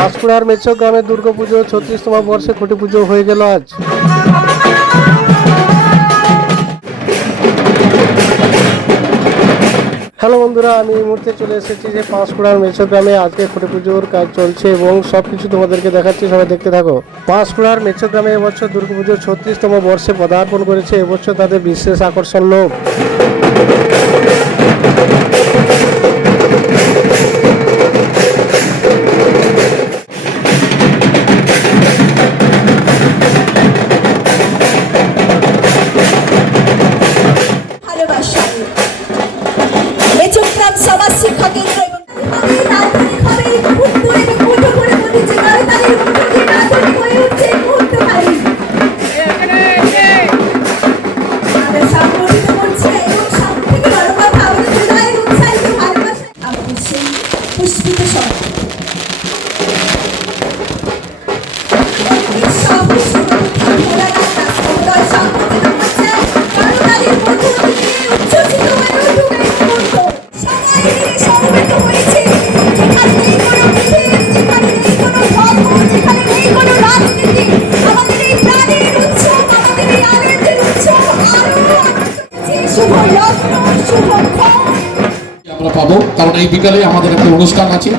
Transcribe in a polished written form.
পাঁশকুড়ার মেছো গ্রামে দুর্গাপুজো 36তম বর্ষে খুঁটি পুজো হয়ে গেল আজ। হ্যালো বন্ধুরা, আমি এই মুহূর্তে চলে এসেছি যে পাঁশকুড়ার মেছো গ্রামে আজকে খুঁটি পুজোর কাজ চলছে এবং সবকিছু তোমাদেরকে দেখাচ্ছি, সবাই দেখতে থাকো। পাঁশকুড়ার মেছো গ্রামে এবছর দুর্গাপুজোর 36তম বর্ষে পদার্পণ করেছে। এবছর তাদের বিশেষ আকর্ষণ লোক। সমাজ শিক্ষা কেন্দ্র পুষ্পিত আমরা পাবো, কারণ এই বিকালে আমাদের একটা অনুষ্ঠান আছে।